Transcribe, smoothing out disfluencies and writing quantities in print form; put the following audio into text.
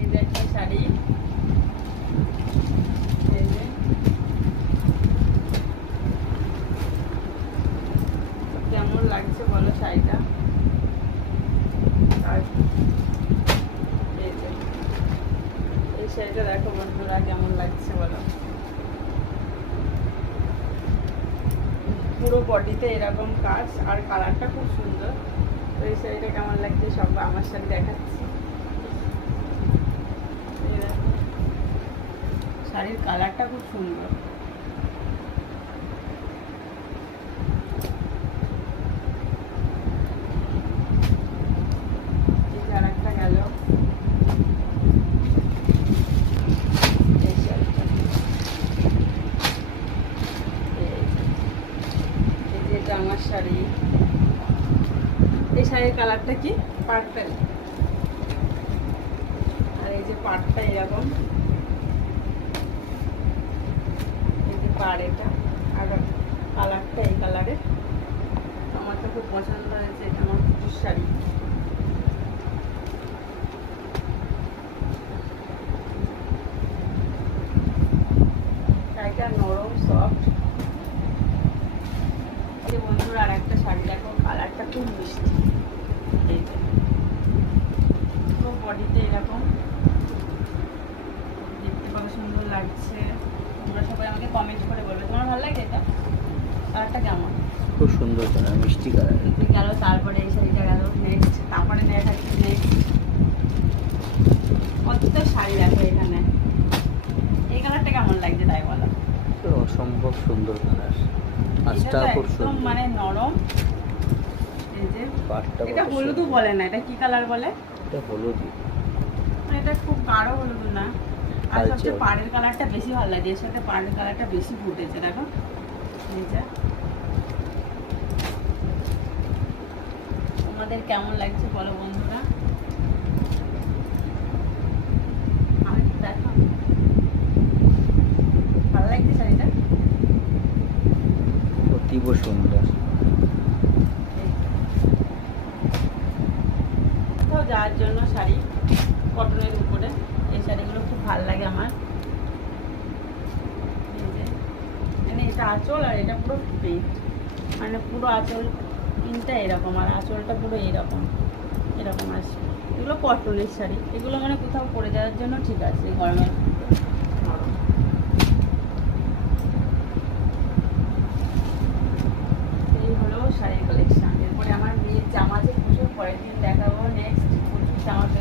এই যে একটা শাড়ি, এই যে কেমন লাগছে বলো শাড়িটা। আর এই যে এই শাড়িটা দেখো বন্ধুরা কেমন লাগছে বলো। পুরো বডিতে এরকম কাজ আর কালারটা খুব সুন্দর। তো এই শাড়িটা কেমন লাগছে সব আমার সাথে দেখাচ্ছি। শাড়ির কালারটা খুব সুন্দর। এই যে আরেকটা গেল, এই শাড়িটা, এই যে এটা আমার শাড়ি। এই শাড়ির কালারটা কি পার্পল, আর এই যে পাড়টা এরকম, এই যে পাড় এটা, আর কালারটা এই কালারের। আমার তো খুব পছন্দ হয়েছে, এটা আমার পুজোর শাড়ি। শাড়িটা নরম সফট। এই যে বন্ধুরা আর একটা শাড়ি দেখো, কালারটা খুব মিষ্টি। এই যে পুরো বডিতে এরকম, দেখতে কত সুন্দর লাগছে। তোমরা সবাই আমাকে কমেন্ট করে বলবে তোমার ভালো লাগে এটা, কালারটা কেমন। খুব সুন্দর কালার, মিষ্টি কালার গেল। তারপরে এই শাড়িটা গেল, নেক্সট তারপরে দেখাচ্ছি নেক্সট। কত শাড়ি দেখো এখানে। এই কালারটা কেমন লাগছে তাই বলো। অসম্ভব সুন্দর কালার, এটা আজটা তো খুব একদম সুন্দর, মানে নরম। এই যে পাটটা এটা হলুদও বলে না, এটা কি কালার বলে, এটা হলুদই, এটা খুব গাঢ় হলুদ না। আর কালচে সবচেয়ে হলুদ। পাড়ের কালারটা বেশি ভালো লাগে, এর সাথে পাড়ের কালারটা বেশি ফুটেছে দেখো। এই যে তোমাদের কেমন লাগছে বলো বন্ধুরা, আমি দেখো ভালো লাগছে শাড়িটা। অতীব সুন্দর। কোথাও যাওয়ার জন্য শাড়ি কটনের উপরে, এই শাড়িগুলো খুব ভালো লাগে আমার। এই যে মানে এটা আঁচল আর এটা পুরো প্রিন্ট, মানে পুরো আঁচল প্রিন্টটা এরকম আর আঁচলটা পুরো এরকম এরকম আসবে। এগুলো কটনের শাড়ি, এগুলো মানে কোথাও পরে যাওয়ার জন্য ঠিক আছে গরমের।